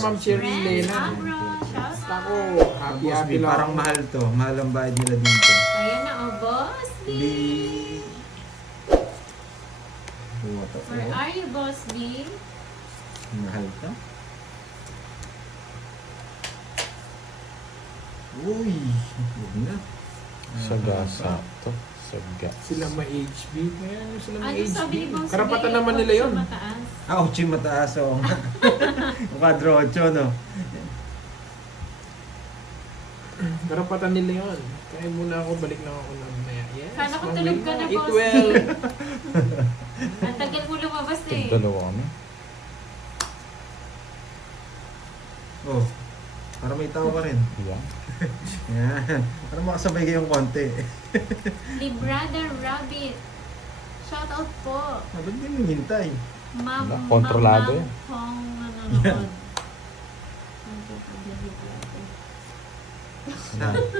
Ma'am Cherry Lena. Abro, shout Ako, out. happy lang. Parang mahal to. Mahal ang bayad nila dito. Ayan na, oh, Boss B. Where are you, Boss B? Mahal to. Uy, huwag na. Sagasa to. Saga. Sila may HB. Ayan, sila may Ano HB. sabi ni Boss B? Karapatan naman nila yun. Mataas. Ah, 8 mataas o. Quadro 8, no? Karapatan nila yun. Kaya muna ako, balik lang ako na maya. Yes, Sana kung Ma'am tulog ka Lena, na, eat Boss well. B. Ang tagal mo lumabas eh. Dalawa kami. Oh, para may tao ka rin. Yan. Yan. Para makasabay kayong konti. Ni Brother Rabbit. Shout out po. Ah, ba't di mo hintay? Ma'am, Wala, kontrolado Ma'am yan. Hong nanonood.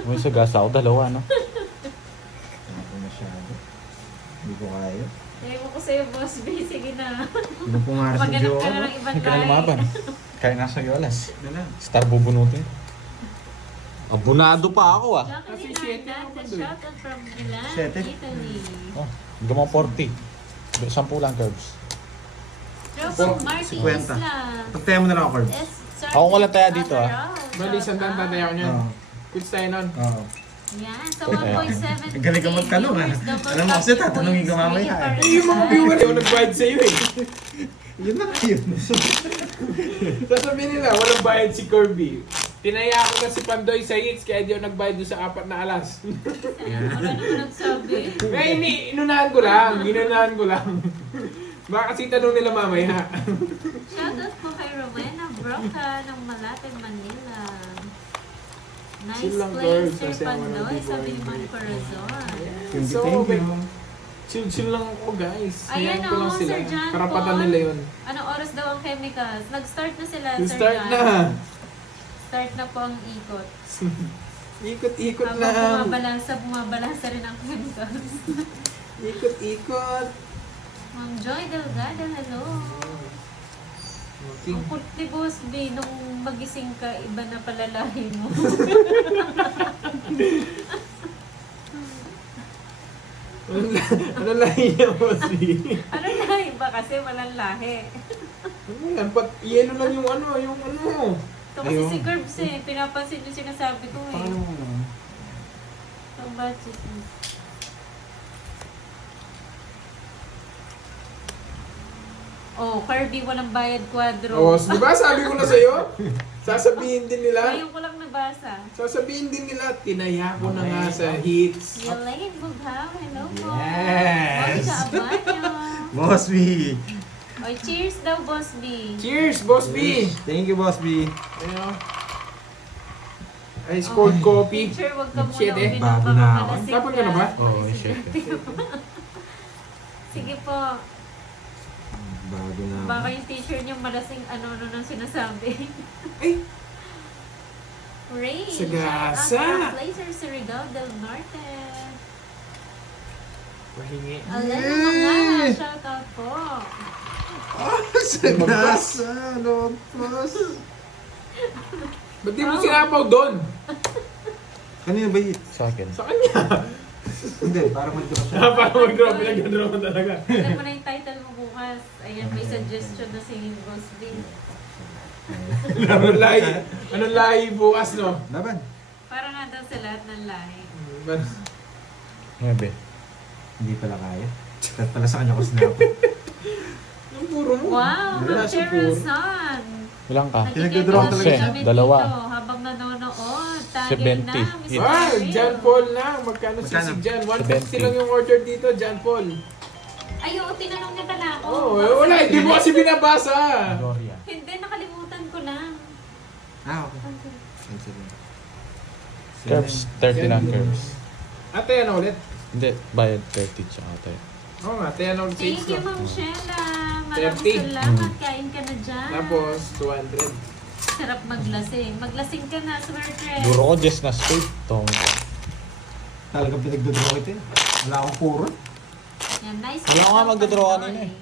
May sagasa ako, dalawa, no? Ako masyado. Hindi ko kaya. Ewan ko sa'yo, Boss B. Sige na. Hindi ko nga sa Paghanap jowa ka na mo. ng ibang Hindi ka na lumaban. Kaya nasa iyo alas. Ano na? Star bubunutin. Abunado pa ako ah. Jacqueline Kasi shit, Hernandez, ano ba shout out from Milan, Sete? Italy. Oh, gumang 40. 10 lang curbs. Tropang Marty 50. Isla. Pagtaya mo na lang ako, Carb. S. Ako wala tayo dito, ah. Bali, sandang tatay ako niyan. Oo. Quits tayo nun. Oo. Yan, sa Ayan. 1.7 Galing ka magtanong, ha? Alam mo kasi tatanungin ka mamaya, eh. Eh, yung mga viewer yung nag-guide sa'yo eh. Yun na yun. Sasabihin nila, walang bayad si Kirby. Tinaya ko na si Pandoy sa hits, kaya di ako nagbayad doon sa 4 na alas. Ano naman nagsabi? Kaya inunahan ko lang. Baka kasi tanong nila mamaya. Shout out po kay Rowena Broca ng Malate, Manila. Nice Silang place, girls, Sir kasi ako Pandoy, nandito sabi ni yung Manny break. Corazon. So, Thank you. chill lang ako guys. Ayan, Hayaan ko lang oh, sila. Sir John Karapatan Paul. nila yun. Anong oras daw ang chemicals? Nag-start na sila, Sir Start John. na. Start na po ang ikot. Ikot-ikot Habang lang. bumabalasa rin ang chemicals. Ikot-ikot. Ma'am Joy Delgado, hello. Okay. Ang puti, Boss B, nung magising ka, iba na palalahi mo. Ano lahi niya, Boss B? Ano lahi ba kasi walang lahi? Ano yan? Yellow lang yung ano. Ito kasi Ayun. si Curbs eh, pinapansin yung sinasabi ko eh. Paano mo naman? Ang budget mo. Oh, Kirby, walang bayad kwadro. Oh, di ba sabi ko na sa'yo? Sasabihin din nila. Ngayon ko lang nabasa. Sasabihin din nila, tinaya ko na nga sa hits. Yelaine Bughaw, hello po. Yes! Monica Abanyo. Boss B! Oy, cheers daw, Boss B. Cheers, Boss B! Thank you, Boss B. Ayun. Ice cold coffee. Teacher, wag ka muna Shit, eh. uminom, Bago baka na ako. malasing Tapon ka na ba? Oo, shit. Sige po. Bago na. Baka yung teacher niyo malasing ano nang sinasabi. Ay, Ray, Sagasa. shout out from Placer Surigao del Norte. pahingi. Alena Mangara, shout out po. Sagasa! Lopos! Ba't di mo sinapaw doon? Kanina ba yun? Sa akin. Sa kanya. Hindi, para mag-drop siya. Para mag-drop, pinag-drop talaga. Alam mo na yung title mo bukas. Ayan, may suggestion na si Boss B. Anong lahi bukas, no? Laban. Para nga daw sa lahat ng lahi. 9. Hindi pala kaya. Chat pala sa kanya ko snap. Yung puro mo. Wow, Wala, Cheryl siguro. Son. Ilang ka? Pinag-draw Nakikita talaga namin siya. kami Dalawa. dito Habang nanonood. Tagay 70. na, Miss Yes. Ah, Cheryl. John Paul na. Magkano si Magkano? John? 150 70. lang yung order dito, John Paul. Ay, oo, tinanong niya pala ako. Oh, wala. Hindi mo kasi binabasa. Gloria. Hindi, nakalimutan ko lang. Ah, okay. Sige. Curves. 30 lang curves. Ate, ano ulit? Hindi, bayad 30 tsaka tayo. Oo nga, ate, ano ulit sa Thank you, isla? Ma'am Sheila. Maraming 30. salamat. Kain ka na dyan. Tapos, 200. Sarap maglasing. Maglasing ka na, Swertre. Duro ko just na straight. Tong. Talagang pinagdodraw ito eh. Wala akong puro. Yan, nice. Wala ko nga job, magdodraw Pandoy. kanina eh.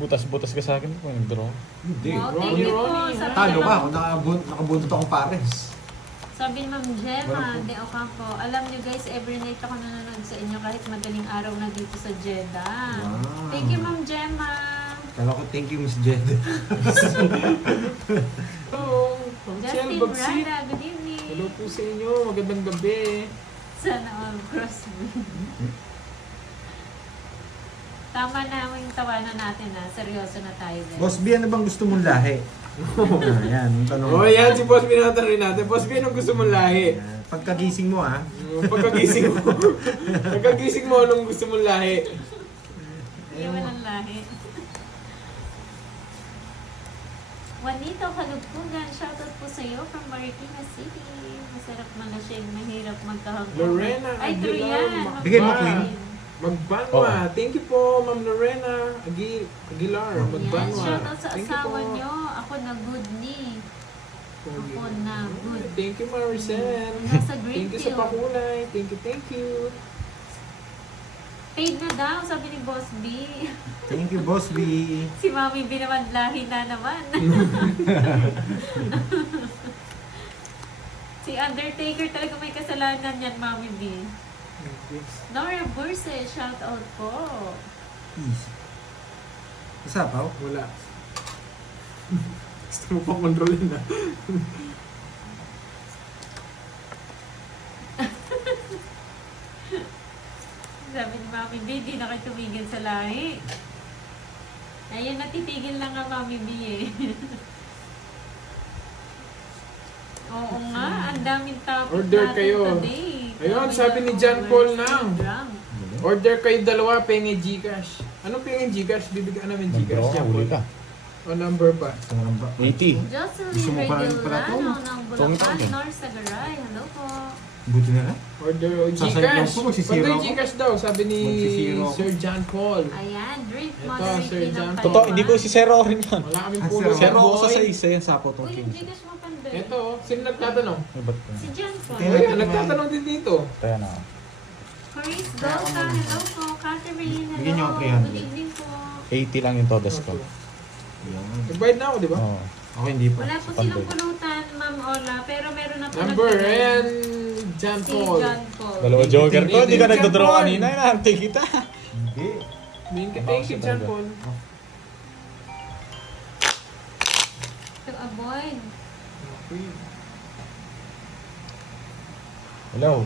Butas-butas ka sa akin kung nag-draw. Hindi. Wow, thank Ronnie, you po. Ronnie, Sabi Talo ni ka Ma'am- kung nakabuntot akong pares. Sabi ni Ma'am Gemma Wala po. de Ocampo, alam nyo guys, every night ako nanonood sa inyo kahit madaling araw na dito sa Jeddah. Wow. Thank you, Ma'am Gemma. Kala ko thank you, Miss Jed. Hello, Ma'am Chel Justin Bagsit. Brada, good evening. Hello po sa inyo. Magandang gabi. Sana all crossbreed. Tama na yung tawanan natin ha. Seryoso na tayo guys. Boss B, ano bang gusto mong lahi? Yan, yung tanong. Oh, yan si Boss B na rin natin. Boss B, anong gusto mong lahi? Pagkagising mo Pagkagising mo. Pagkagising mo, anong gusto mong lahi? Iwan ang lahi. Juanito Kalugpugan, shoutout po sa iyo from Marikina City. Masarap malasig, mahirap magkahanggang. Lorena Ay, true Aguilar, yan. Bigay mo, Magban. Queen. Magbanwa. Oo. Thank you po, Ma'am Lorena Aguilar. Yan, Magbanwa. shoutout sa Thank you asawa po. nyo. Ako na good ni. Ako na good. Thank you, Maricel. Nasa Thank you sa Greenfield. pakulay. Thank you, thank you. Paid na daw, sabi ni Boss B. Thank you, Boss B. Si Mami B naman, lahi na naman. Si Undertaker talaga may kasalanan yan, Mami B. Nora Burse, shoutout po. Easy. Isapaw? Wala. Gusto mo pang kontrolin na. Sabi ni Mami B, di na kayo tumigil sa lahi. Ayun, natitigil lang nga Mami B eh. Oo nga, ang daming topic Order natin kayo. today. Ayun, Kami sabi ni na John Paul over na. drunk. Order kayo dalawa, pengi Gcash. Anong pengi Gcash? Bibigyan namin Nag-draw Gcash. ka, Yan, huli Paul. ka. O number ba? 80. Jocelyn Gusto mo pa rin pala to? Regulano ng Tong Bulacan, tawag. North Sagaray. Hello po. Buti na lang. Order o Sasayang lang Gcash. po, magsisiro Pandoy ako. Gcash daw, sabi ni Magsisiro ako. Sir John Paul. Ayan, drink Ito, moderate Sir ng John. Totoo, hindi ko si Zero rin yan. Wala kaming Ah, pulo. Sir Zero ako sa boy. 6. Ayan, sapo tong Uy, 15. yung Gcash mo pandoy. Ito, sino nagtatanong? Ay, ba't ko? Si John po. Kaya- Uy, nagtatanong din dito. Kaya na. Chris Dolca, hello po. Catherine, hello. Bigyan niyo ako 300. Good evening po. 80 lang yung todas ko. Yan. Nagbayad na ako, di ba? Oo. Ako hindi pa. Wala po silang pulutan, Ma'am Ola, pero meron na po Number nagbigay. and John Si Paul. John Paul. Dalawa joker ko, hindi ka John nagdodraw Paul. kanina. Inaantay kita. Hindi. Thank you, John Paul. To avoid. Hello.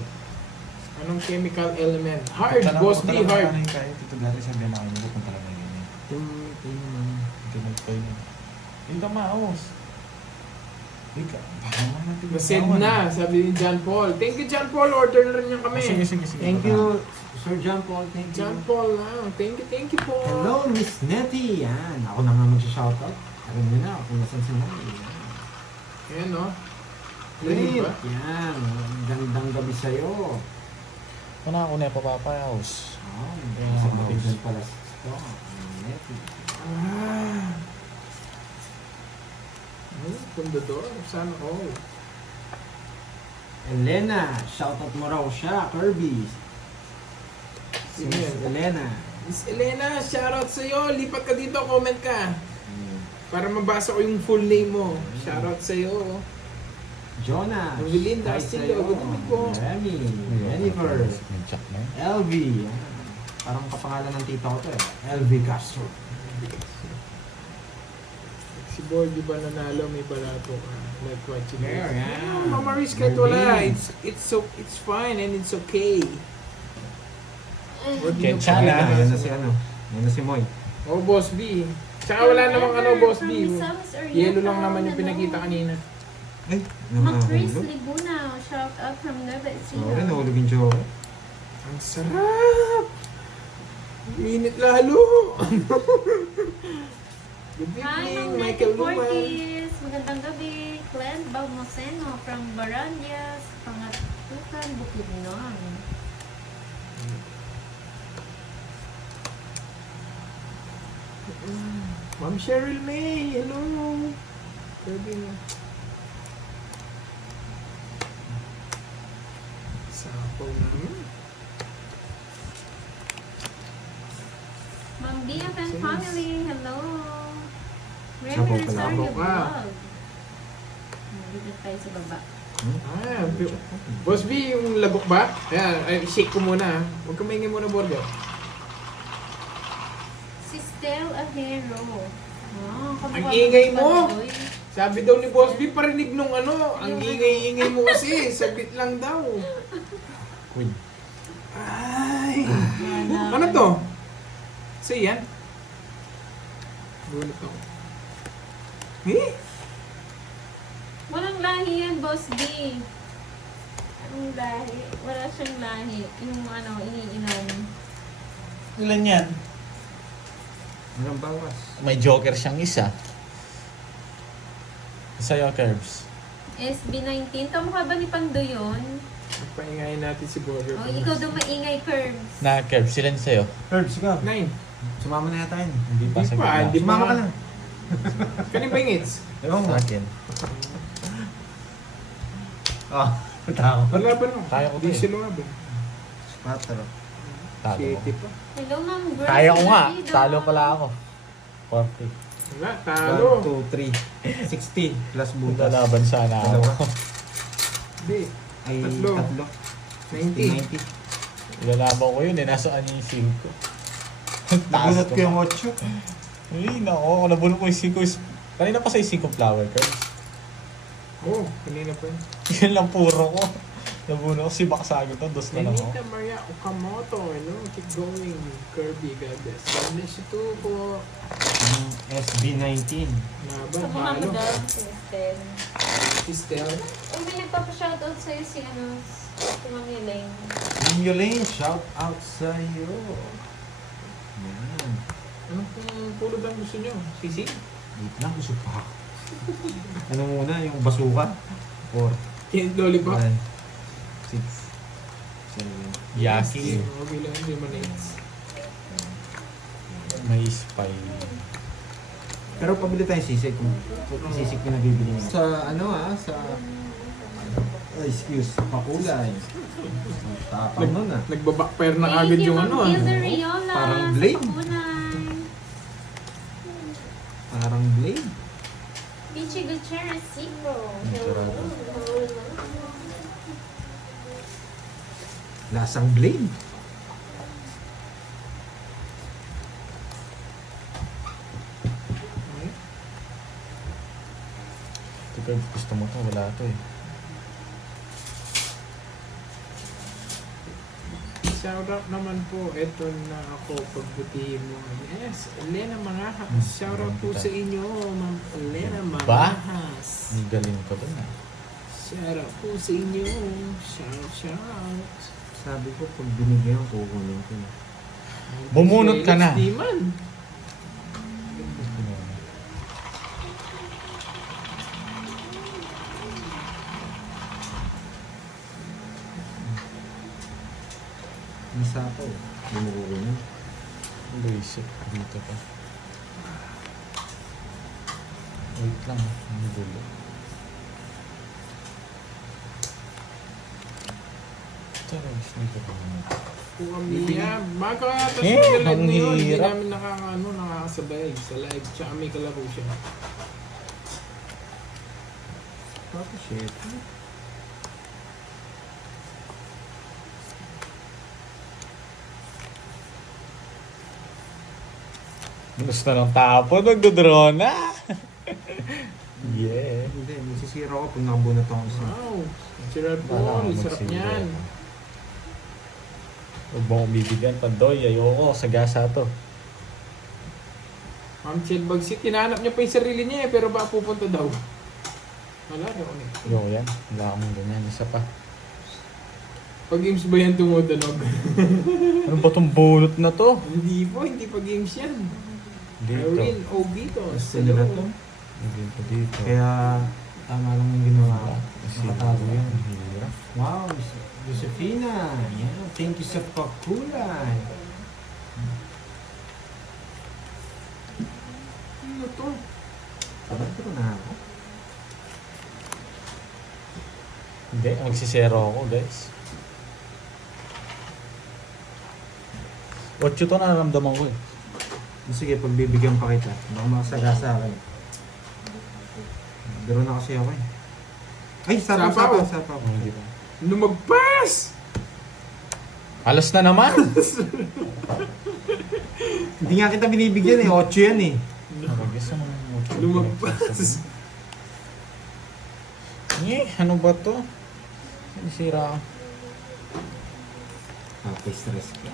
Anong chemical element? Hard, Boss D, hard. Tito Gary, sabi na kayo, punta lang na ganyan. Hindi nagpayo. Hindi ka maos. Ika, baka naman natin Nasend bitawan. na, sabi ni John Paul. Thank you, John Paul. Order na rin yan kami. Sige, sige, sige. Thank you, Sir John Paul. Thank you. John Paul lang. Thank you po. Hello, Miss Nettie. Yan. Ako na nga mag-shoutout. Alam niyo na kung nasan si Nettie. Yan. Ayan, no? Great. Ready ba? Yan. Gandang gabi sa'yo. Wala ako na papapayaws. Oh, Yeah, sa house. matigan pala sa ito. Nettie. Ah. Ay, pundador. Sana all. Elena. Shoutout mo raw siya. Kirby. Si Sino Miss yan? Elena. Miss Elena, shoutout sa'yo. Lipat ka dito, comment ka. Para mabasa ko yung full name mo. Shoutout sa'yo. Jonah. Novelinda Hi Castillo, sa'yo. good evening po. Remy. Jennifer. Nag-check na yun. LV. Yan. Parang kapangalan ng tita ko to eh. LV Castro. Si Boy, di ba nanalo? May barato ka. Like what you There, yeah. Mama Riz, kahit wala. It's fine and it's okay. Wag niyo Kenchana. pa- Yan na si ano. Yan na si Moy. Oh, Boss B. Tsaka wala namang ano, Boss From B. Misamis Oriental, Yellow lang naman yung hello. pinakita kanina. Ay, Ma'am Chris nakahulog. Liguna, shout out from Nueva Sorry, Ecija. nahulog yung joke. Ang sarap! Minit lalo! Good Hi, evening, Ma'am Michael Nettie Luman. Fortis. Magandang gabi. Glenn Balmoseno from Barandias, Pangatukan, Bukidnon. Ma'am Cheryl May, hello! Pwede na. Sapaw naman. Ma'am Bia Jonathan Yes. family, hello. Merry Sabaw Rosario pala. Sabaw ka. vlog. Dito tayo sa baba. Boss B, yung labok ba? Ayan, ay, shake ko muna. Huwag ka maingay muna, burger. Si Stel Ahero. Ang ingay mo! Sabi daw ni Boss B, parinig nung ano, ang ingay-ingay mo kasi, sabit lang daw. Queen. Ay! Ano to? Sa yan? Gulat ako. Eh? Walang lahi yan, Boss B. Anong lahi? Wala siyang lahi. Yung ano, iniinom. Ilan yan? Walang bawas. May joker siyang isa. Sa'yo, Curbs. SB19. Kamukha ba ni Pando yun? Paingayin natin si burger. O, ikaw daw maingay, Curbs. Na, Curbs, ilan sa'yo? Herbs, ikaw. 9. Sumama na yata yun. Hindi pa Di sa pa, gitna. di Sumama ka lang. Kanin ba yung hits? Ewan mo. Sa akin. Oh, takot. Wala ba no? Kaya ko to Di eh. sila ba? Patro. Talo ko. Shitty pa. Hello, Ma'am Grace. Kaya ko nga. Davido. Talo pala ako. 40. Wala, talo. 1, 2, 3. 60 plus butas. Lalaban sana ako. Dalawa. Hindi. Ay, Tatlo. tatlo. 90. 90. Ilalaban ko yun eh. Nasaan yung 5? Nagulat ko yung 8. Ay, nako. Nabulong ko yung 5. Kanina pa sa 5 flower curves. Oo, kanina pa yun. Yan lang puro ko. Nabulong ko si Baksagin to. Dos na lang ako. Nenita Maria Okamoto, ano? Keep going. Kirby, God bless. God bless you too po. SB19. Laban, Sa mga halo. madam, si Stel. Si Stel. Uy, may nagpapa-shoutout sa'yo si ano, si Ma'am Elaine. Yulene, shout out sa'yo. Yan. Anong pulod ang gusto nyo? Sisig? Wait lang, gusto pa ako. Ano muna, yung basuka? 4, Can't lollipop? 1, 6, 7. Yaki. Okay lang, lemonades. May spy. Pero pabili tayong sisig. Sisig ko nabibili mo. Sa ano sa... excuse, pakulay. Tapang nun ah. Nagbabackfire na Thank agad you, yung Ma'am ano ah. Hilda Riola. Parang sa blade. pakunay. Parang blade. Pichi Gutierrez Sigro. Sarado. Lasang blade. Ito Curbs, gusto mo to. Wala to eh. Shoutout naman po. Ito na ako pagbutihin mo. Yes, Elena Mangahas. Shoutout po sa inyo, Ma'am Elena Ba? Mangahas. Ang galing ko dun ah. Shoutout po sa inyo. Shout. Sabi ko, pag binigyan ko, kukunin ko. Bumunot ka na. Di man. Isa ko. Hindi mo kukunin. Basic. Dito pa. Wait lang. Ang gulo. Charles, dito pa naman. Po kami. Baka tapos Eh, magalag ang na yun. Hindi hirap. namin nakakasabay sa live. Tsaka may kalaro siya. Tapos shit. Gusto ng tapo, nagdodraw na. Yeah. Hindi, masisira ako pag nakabunot ako sa... Wow. Gerard Wala Paul. akong Sarap magsira. niyan. Huwag mo akong bibigyan, Pandoy. Ayoko, sa gasa to. Ma'am Chel Bagsit. Hinahanap niya pa yung sarili niya eh. Pero ba pupunta daw? Wala daw ulit. Ayoko yan. Wala akong ganyan. Isa pa. Pag games ba yan tumutunog? Ano ba tong bunot na to? Hindi po. Hindi pa games yan. Dito. Irene Obitos. Gusto nila to. Dito, dito. Kaya, tama lang yung ginawa ko. Kasi Nakatago yan. hirap. Wow, Josefina. Yeah, thank you sa pakulay. Ano to? Patro na ako. Hindi, magsisero ako, guys. 8 to nararamdaman ko eh. Sige, pagbibigyan pa kita. Baka makasagasa akin. Daro na kasi ako eh. Ay, sapaw. Hindi ba? Lumagpas! Halos na naman! Hindi nga kita binibigyan eh. 8 yan eh. Nakagis naman yung motor. Lumagpas. Ano ba to? Sira ka. Stress ka.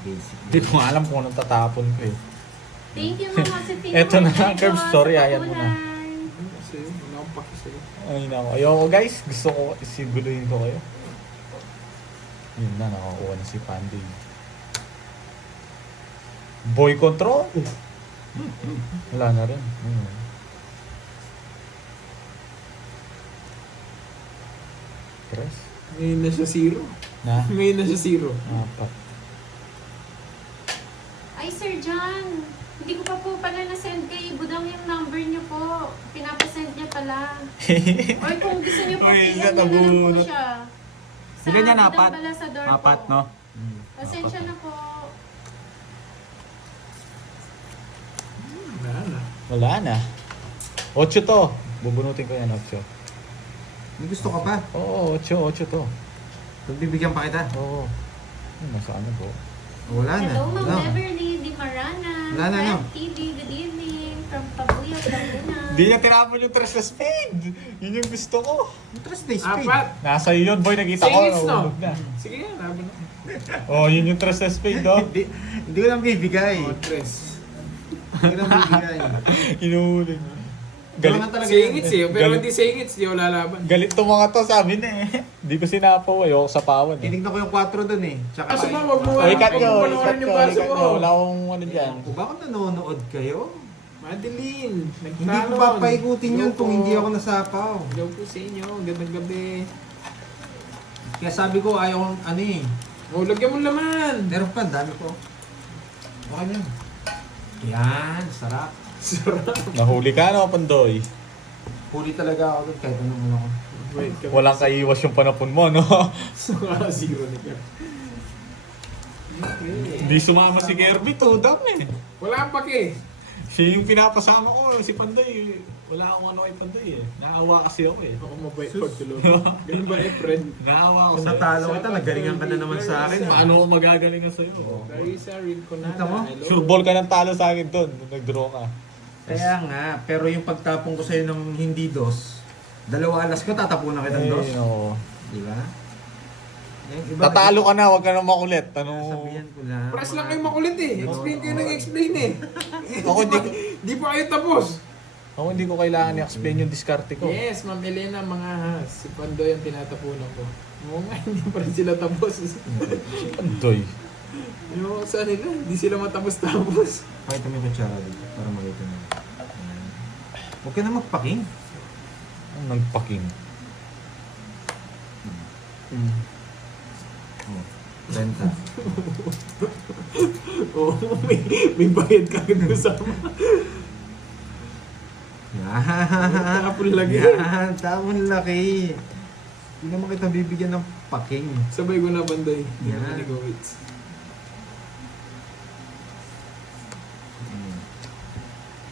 Basic. Hindi ko nga alam kung anong tatapon ko eh. Thank you mga si Tino. Eto na lang, Marcelo, Curve Story, sa ayan mo na. pakulay. Kasi wala akong paki sa'yo. Ay nako. Ayoko guys. Gusto ko isiguluhin ko kayo. Yun na, nakakuha na si Pandy. Boy control? Wala na rin. Press? Ngayon na siya 0. Na? Ngayon na siya 0. Apat. Ay, Sir John. Hindi ko pa po pala na-send kay Budang yung number niyo po. Pinapasend niya pala. Or kung gusto niyo po, Uy, PM niyo na lang po nabunot. siya. Sa Bigyan niya na Budang apat. Balasador Apat, po. no? Pasensya na po. Wala na. Wala na. 8 to. Bubunutin ko yan, 8. May gusto ka pa? Oo, 8 to. Pagbibigyan pa kita. Oo. Nasaan na po? Wala na. Hello, Ma'am Wala. Beverly Di Marana. Wala na, no? TV, good evening. From Pabuyat, Laguna. Hindi niya tinapon yung tres na spade. Yun yung gusto ko. Trust day speed. Apat! Nasa iyo yun, boy. Nakita ko. Singits, no? nahulog na. Sige yan, laban na. Oh, yun yung tres na spade, oh. Hindi ko lang bibigay. Oh, tres. Hindi ko lang bibigay. Inuhulog. Galit Galit. na talaga Singits eh. Pero Galit. hindi singits, di ako lalaban. Galit to mga to, sabi na eh. Hindi ko sinapaw, ayoko sa pawan eh. Tinignan ko yung 4 dun eh. Tsaka Kaso ba, wag mo Oh, ikat nyo, panoorin ikat yung nyo, baso ikat mo. nyo. Wala akong ano dyan. Kung bakit nanonood kayo? Madeline, Hindi ko papaikutin yun kung hindi ako nasapaw. Hello po sa inyo, gandang gabi. Kaya sabi ko ayaw kong ano eh. Oh, lagyan mo laman. Meron pa, dami ko. Okay na. Yan, sarap. Sarap. Nahuli ka na, Pandoy. Huli talaga ako dun kahit anong ano ko. Wait, Walang kaiwas yung panapon mo, no? Zero na ka. Okay. Hindi sumama si Kirby, tudam eh. Wala ang pake. Siya yung pinapasama ko, si Pandoy. Wala akong ano kay Pandoy eh. Naawa kasi ako eh. Ako mabait pagtulog. Ganun ba eh, friend? Naawa ako Kung sa'yo. natalo kita, nagalingan ka na naman sa akin. Paano ko magagaling sa'yo? Carissa Rinconada. Kita mo? Hello. Sure ball ka ng talo sa akin doon. Nag-draw ka. Kaya nga, pero yung pagtapong ko sa'yo ng hindi dos, 2 alas ko, tatapunan kitang dos. Oo. Di ba? Yung iba- Tatalo ka na, huwag ka na makulit. Ano? Sabihan ko lang. Press lang kayo makulit eh. Explain kayo ng explain eh. Ako hindi, Di pa kayo tapos. ako hindi ko kailangan i-explain yung diskarte ko. Yes, Ma'am Elena, mga has. Si Pandoy ang tinatapunan ko. Oo nga, hindi pa rin sila tapos. Pandoy. Yung sa nila, hindi sila matapos-tapos. Pakita mo yung kutsara dito para makita mo. Ayan. Huwag ka na magpaking. Ang nagpaking. Oh, renta. Oo, may bayad ka agad kasama. Yan. Tapon lagi. Yan. Tapon laki. Hindi naman kita bibigyan ng paking. Sabay ko na Pandoy. Yan. Yan. Nikowitz.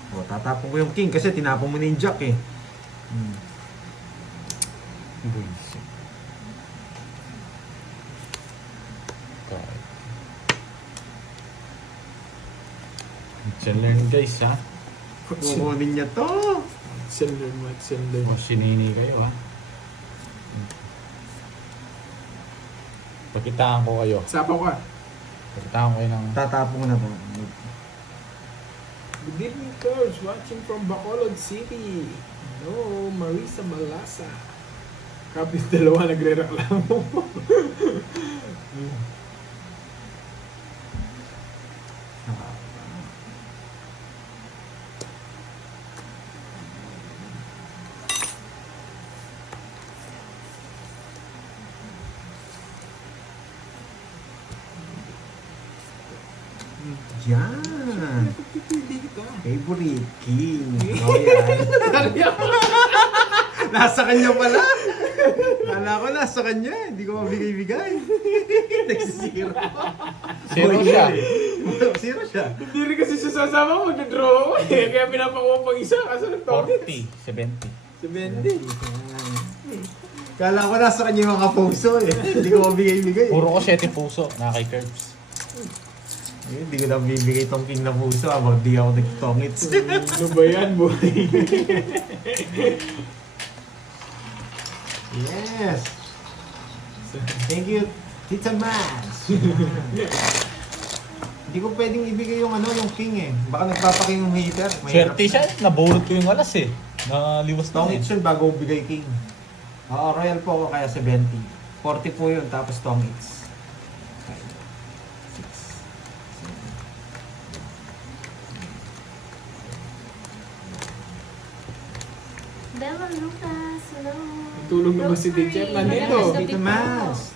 O, tatapon ko yung king kasi tinapon mo na yung jack eh. Buisit. Kahit. Diyan guys ha. Kukunin niya to. Sender mo at sender. O sinini kayo ha. Pakitaan ko kayo. Sapaw ka. Pakitaan ko kayo ng... Tatapon ko na to. Good evening, Curves. Watching from Bacolod City. Hello, Marisa Malasa. Kapit dalawa nagre-reklamo. Yan. Pipili kita. Favorite king. O yan. Nasa kanya pala. Kala ko nasa kanya. Hindi ko mabigay-bigay. Nagsisiro. Zero siya. Zero siya. Hindi rin kasi sasama mag-draw ako eh. Kaya pinapakuha pang isa kaso nag-tokens. 40, 70. 70. Kala ko nasa kanya yung mga puso eh. Hindi ko mabigay-bigay. Puro ko 7 puso, na kay Curbs. Hindi ko na bibigay tong king na puso habang di ako nagtongits. Ano ba yan, boy? Yes! Thank you, Tita Mas! Hindi ko pwedeng ibigay yung yung king eh. Baka nagpapaking yung hater. Swerte siya, nabulot ko yung alas eh. Naliwas na eh. Tongits yun bago bigay king. Oo, royal po ako kaya 70. 40 po yun, tapos tongits. 5, 6, Bella Lucas, hello. Tulog na ba si Teacher? Nandito. Tita Mas!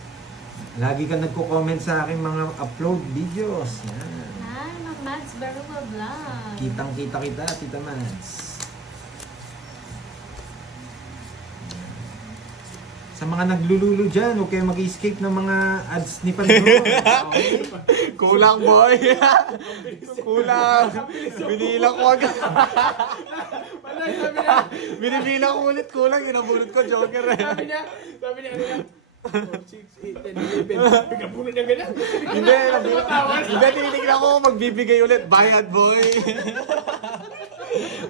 Lagi ka nagko-comment sa aking mga upload videos. Yan. Hi, Mads Barua Vlog. Kitang-kita kita, Tita Mas. Sa mga naglululo dyan, huwag kayo mag-escape ng mga ads ni Pandro. Okay? Kulang boy! Kulang! Binilang ko agad. Wala, sabi niya. Binibilang ko ulit, kulang. Inabulot ko, Joker eh. Sabi niya, ano niya? 4, 6, 8, 10, 11. Pagkapunod niya ganyan. Hindi, hindi, tinignan ko, magbibigay ulit. Bayad boy!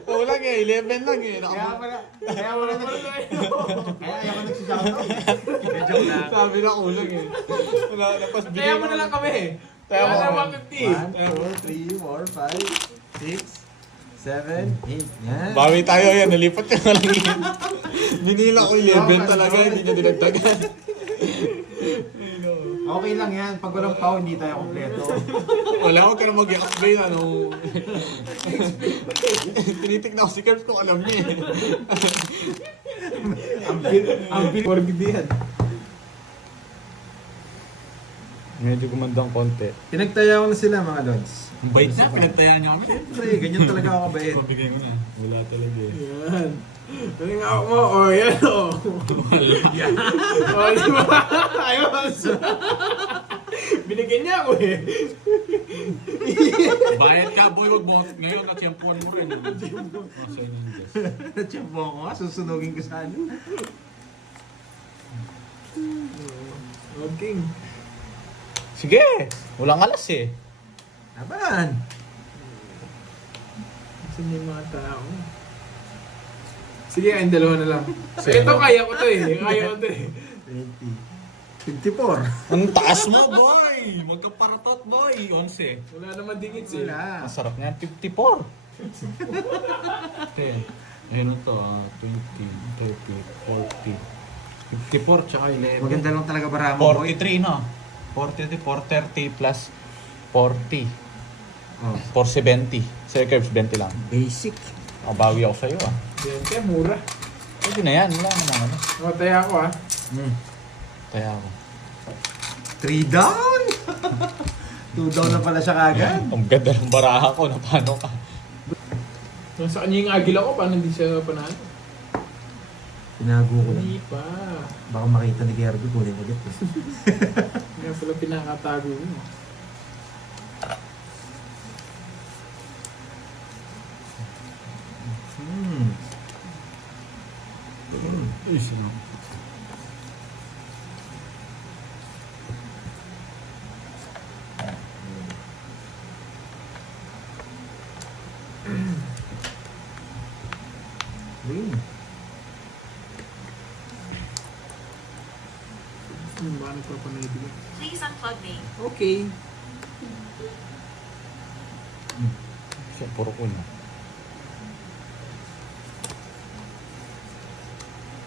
Kulang eh, 11 lang eh. Kaya wala Kaya ayaw ko nagsishout. Medyo na. Sabi na kulang eh. Tapos Kaya mo na lang kami. Kaya mo Kaya kami. na 150. 1, 2, 3, 4, 5, 6, 7, 8. Yan. Bawi tayo yan, nalipat ka na lang yun. Binila ko 11 talaga, hindi niya dinagdagan. Okay lang yan. Pag walang pao, hindi tayo kompleto. Wala ko ka na mag-i-explain ano. Tinitignan ko si Curbs kung alam niya eh. Ang bil... Morbidihan. Medyo gumandang konti. Pinagtayaw na sila mga lods. Ang bait na, pinagtayaan niya kami. Siyempre, ganyan talaga ako kabait. Pabigay mo na. Wala talaga eh. Yan. Ano nga mo? O, yan o. Yan. O, di ba? Ayos. Binigyan niya ako eh. Bayad ka boy, wag mo. Ngayon natiyempuan mo rin. Masaya ng Diyos. Natiyampo ako nga, susunugin ko sa ano. Okay. Sige, walang alas eh. Laban! Saan yung mga tao? Sige, ayun, dalawa na lang. Sige. Ito, kaya ko to eh. Kaya ko to eh. 20. 54. Ang taas mo boy! Huwag ka paratot boy! 11. Wala naman dingits eh. Wala. Ang sarap nga, 54. Okay. Ayun na to, 20, 30, 40. 54 tsaka 11. Maganda lang talaga para mo, boy. 43 no? 43, 430 plus 40. Oh, 470. Sir Curbs, 20 lang. basic. Bawi ako sa'yo ah. Yan, kaya mura. Pwede na yan, wala naman ano. O, taya ako ah. Kaya ako. 3 down! 2 down na pala siya kagad. Ang ganda ng baraha ko, na paano ka? Nasa kanya yung agila ko, paano hindi siya panalo? Tinago ko lang. Hindi pa. Baka makita ni Gerby, kunin ulit. Kaya pala pinakatago mo. Green. Ba, nagpapanay din. Please unplug me. Okay. Siya, puro ko na.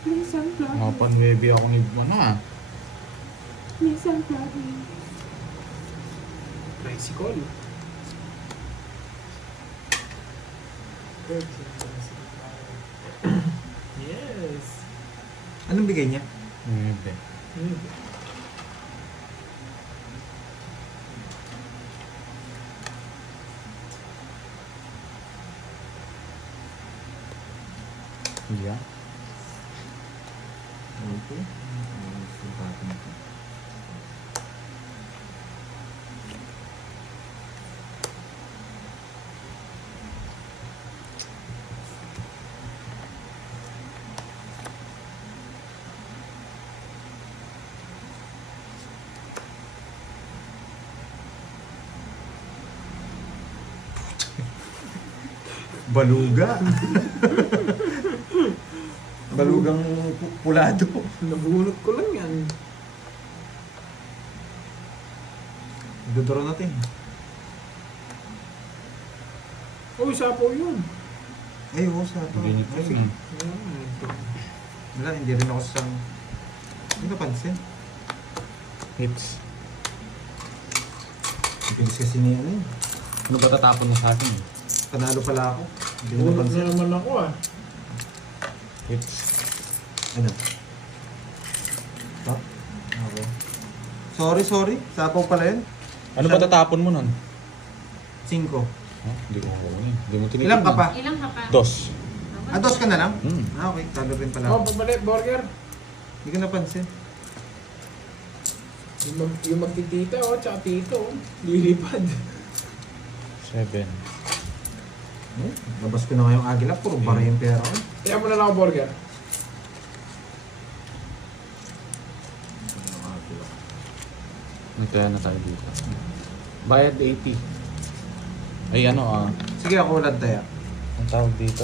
Please unplug me. Mapan-webby ako ni mo na. Please unplug me. Tricycle. Yes. Anong bigay niya? Webby. Yeah. Okay. Baluga. Balugang pulado. Nabunot ko lang yan. Dodoro natin. Uy, sapo yun. Ay, oo, sa ito. Hindi niyo pa yun. Wala, hindi rin ako sa... Hindi napansin. Hits. Pinis kasi niya ano yun. Ano ba tatapon mo sa akin? Panalo pala ako. Hindi ko Bunot napansin. na naman ako ah. Hits. Ano? Stop. Okay. Sorry. Sapaw pala yun. Ano ba tatapon mo nun? 5. Hindi ko makuha yun. Hindi mo tinitignan. Ilang ka pa? Ilang ka pa? Dos. Ah, 2 ka na lang? Hmm. Ah, okay. Talo rin pala Oh, ako. pabalik, burger. Hindi ko napansin. Yung magtitita oh, tsaka tito oh. Lilipad. 7. Labas ko na ngayong agila. Puro bara yung pera ko. Kaya mo na lang ako burger. Nagkaya na tayo dito. Bayad 80. Ay ano Sige, ako ulan tayo. ang tawag dito?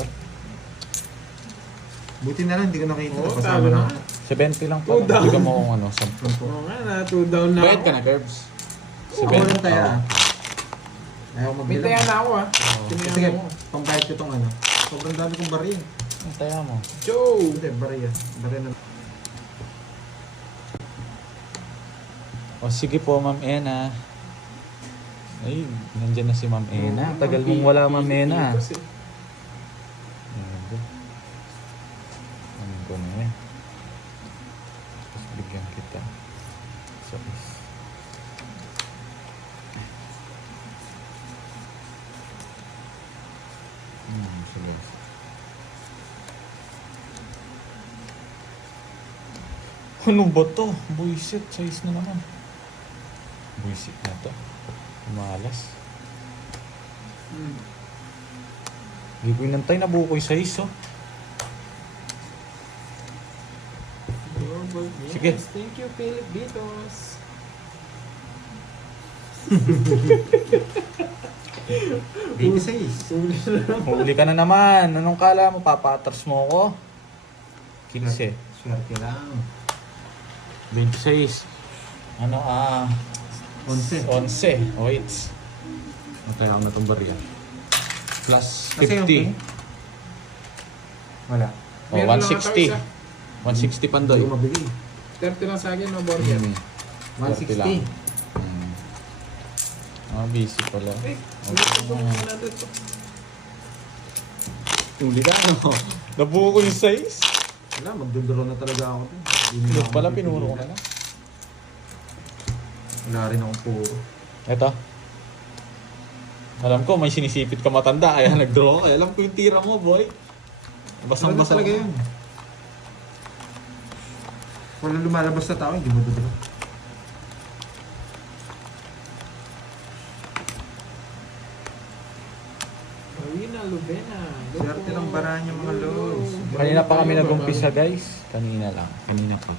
Buti na lang, hindi ko nakita. Oo, Napasama talo na na. ako. 70 lang pa. Two down. Bigyan mo kung ano, 10. Oo nga na, 2 down na Bayad ako. ka na, Curbs. Ako ulan tayo. Ayaw May magbilang. taya na ako ah. Oo. Tinayan Sige, mo. pambayad ko itong ano. Sobrang dami kong bari. Ang taya mo. Joe! Hindi, bari yan. Bari na. O sige po, Ma'am Ena. Ay, nandyan na si Ma'am Ena. Tagal mong wala, Ma'am Ena. Kasi, Ano ko na yan. Tapos bigyan kita. So, sige. Ano ba to? Buisit, size na naman. Buisit na to. Malas. Hindi ko inantay, nabuo ko yung size, oh. yes, Sige. thank you, Philip Ditos. Baby size. Huli ka na naman. Anong kala mo? Papatras mo ako? 15. Swerte lang. 26. Ano 11. 11. Wait. Matay lang na itong barya. Plus Kasi yung 50. pink? Wala. O, Meron lang ata 160. isa. 160 pandoy. Hindi ko mabigay. 30 lang sa akin, no, burger. 160. 30 lang. Busy pala. Eh, Okay. wala doon. Huli ka, ano? Nabuo ko yung size. Wala, magdodoro na talaga ako. Hindi na Ito ako pala, mapipilitan. pinuro ko na lang. Wala rin akong puro. Eto. Alam ko, may sinisipit ka matanda, kaya nag-draw ka. Alam ko yung tira mo, boy. Basang-basa Talaga yun. Wala lumalabas na tao, hindi mo dodoro. Marina Lubena. Swerte ng bara niya, mga lods. Kanina pa kami nag-umpisa, guys. Kanina lang. Kanina pa.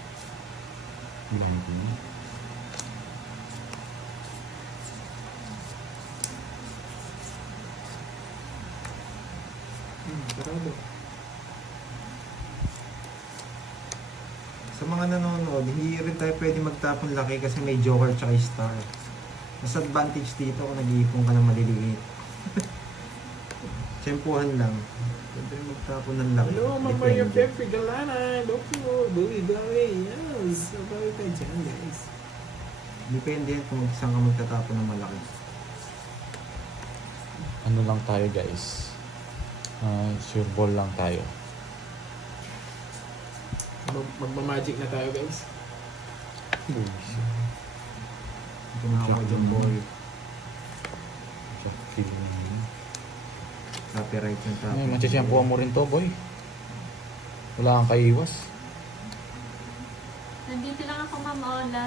Ilang ko na. Tarado. Sa mga nanonood, hindi rin tayo pwede magtapon laki kasi may joker tsaka star. Mas advantage dito kung nag-iipon ka ng maliliit. Tsempuhan lang. Pwede rin magtapon ng laki. Hello, Mario Depende. Pepper Galana. Hello po. Bawi. Yes. Bawi ka dyan, guys. Depende yan kung saan ka magtatapon ng malaki. Ano lang tayo, guys. Sure ball lang tayo. Magmamagic na tayo, guys. Ito nga ako dyan, boy. Feeling mo. Copyright yung tapon. Ay, matsatsyampuan mo rin to, boy. Wala kang kaiwas. Nandito lang ako, Ma'am Ola.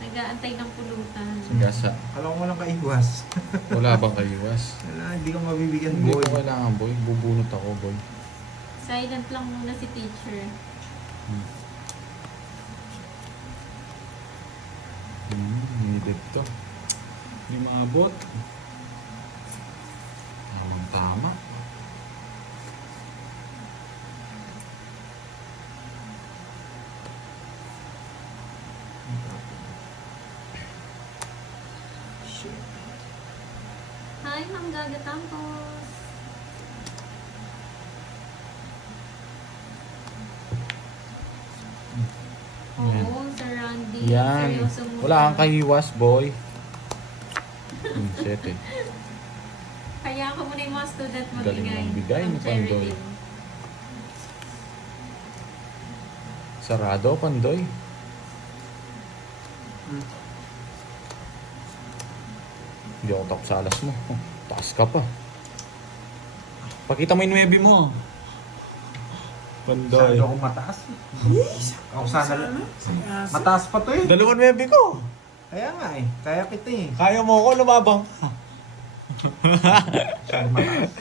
Nag-aantay ng pulutan. Gasa. Alam ko walang kaiwas. Wala bang kaiwas? Wala, hindi ka mabibigyan, Hindi boy. ko kailangan, boy. Bubunot ako, boy. Silent lang muna si teacher. Needed to. Hindi maabot. Tamang tama. Shit. Hi, Ma'am Gaga Campos. Oo, Sir Randy. Yan. Seryoso mo Wala ba? kang kahiwas, boy. Shit eh. Kaya ako muna yung mga student Galing magbigay. ng bigay ni Ng cherry Pandoy. din. Sarado, Pandoy. Hindi ako top sa alas mo. Taas ka pa. Pakita mo yung 9 mo. Pandoy. Masyado akong mataas. Ako sana lang. Mataas pa to eh. Dalawang 9 ko. Kaya nga eh. Kaya kita eh. Kaya mo ko, lumabang. Masyado mataas.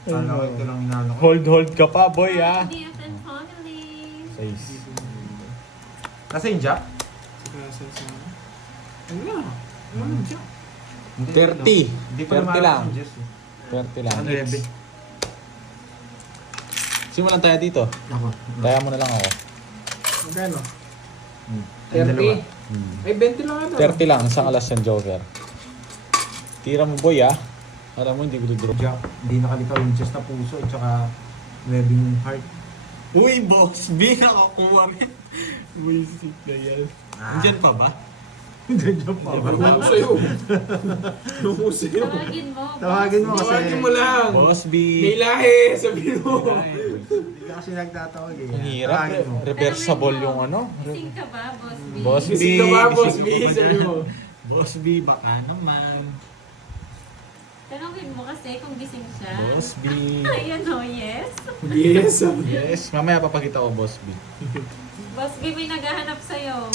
Kala ko ito lang inaano ko. Hold ka pa, boy, Hi, ah. DFN family. 6. Nasa yung jack? Sigasa sa... Ano na? Ano na dyan? 30. Hindi pa 30 lang. yung Diyos eh. 30 lang. Ano, Ebe? Simulan tayo dito. Ako. Taya mo na lang ako. Magkano? Ang dalawa. 30? Ay, 20 lang ano? 30 lang, isang alas yung Joker. Tira mo, boy, ah. Alam mo, hindi ko drop. Jack, hindi nakalitaw yung chest na puso at saka webbing heart. Uy, boss, B, nakakuha rin. Buisit na yan. Nandiyan pa ba? Hindi dyan pa. Ano ko sa'yo? Ano ko sa'yo? Tawagin mo. Tawagin mo kasi. Tawagin mo lang. Boss B. May lahi, sabihin mo. Hindi ka kasi nagtatawag eh. Ang hirap, Tawagin mo. reversible yung ano. Gising ka ba, Boss B? Boss B. Gising ka ba, Boss B? Gising ka ba Sabi dyan? mo. Boss B, baka naman. Tanongin mo kasi kung gising siya. Boss B. Ayan o, yes. Yes. Yes, mamaya papakita ko, Boss B. Boss B, may naghahanap sa'yo.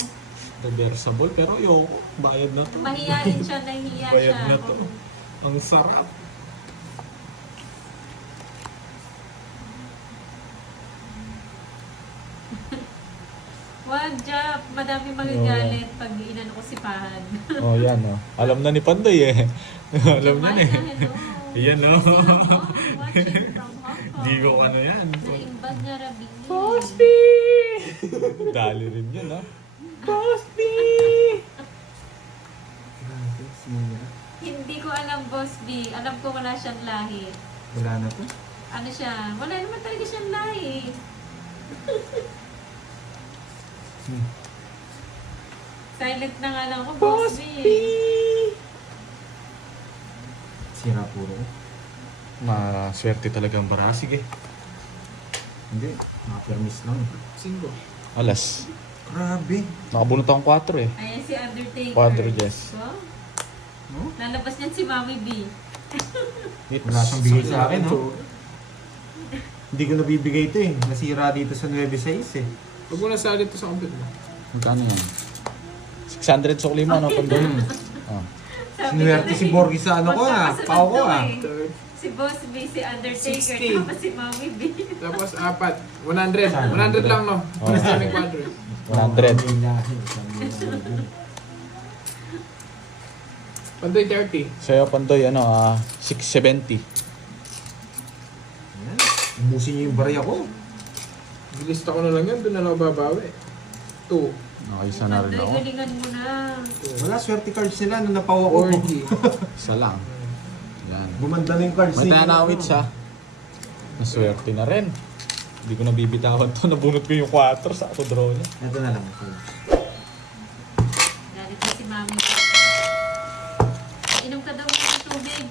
Reversible, pero ayoko. Bayad na to. Mahiyain siya, nahihiya siya. Bayad na to. Ang sarap. Wag, Jap. Madami magagalit pag inano ko si Pahad. Oh, yan, oh. Alam na ni Pandoy, eh. Alam na eh. Hello. Yan, oh. Watching from Hong Kong. Hindi ko ano yan. Naimbag niya Rabi. Boss B! Dali rin yun, ah. Boss B! Grabe, sira. Hindi ko alam, Boss B. Alam ko wala siyang lahi. Wala na to. Ano siya? Wala naman talaga siyang lahi. Silent na nga lang ako, Boss B. Sira puro. Maswerte talaga ang bara. Sige. Hindi, nakapermis lang. Singgo. Alas. Grabe. Nakabunot akong 4 eh. Ayan si Undertaker. Quadro, Jess. Wow. No? Lalabas niyan si Mami B. Wala siyang bigay sa akin, no? Hindi ko nabibigay ito eh. Nasira dito sa 9.6 eh. Huwag mo nasali ito sa compute mo. Magkano yan? 600 sukli mo, ano, Pandoy? Oh. Sinuwerte si Borgie sa ano ko ah. Magkakasunod Pao ko daw ah. eh. Si Boss B, si Undertaker, 60. tapos si Mami B. Tapos 4. 100. 100 lang, no? Oh. Plus kami quadro. 100. Pandoy 30. Sa'yo, Pandoy, ano, 670. Ayan. Umusin niyo yung barya ko. Bilista ko na lang yan. Doon na lang ako babawi. 2. Nakaisa na rin Pandoy, ako. galingan mo na. Wala, swerte cards nila nung napawa ko. 40. Isa lang. Yan. Gumanda na yung cards May nila. tanawit siya. Naswerte na rin. Hindi ko nabibitawan to. Nabunot ko yung 4 sa autodraw niya. Ito na lang. Galit na si Mami B. Inom ka daw ng tubig.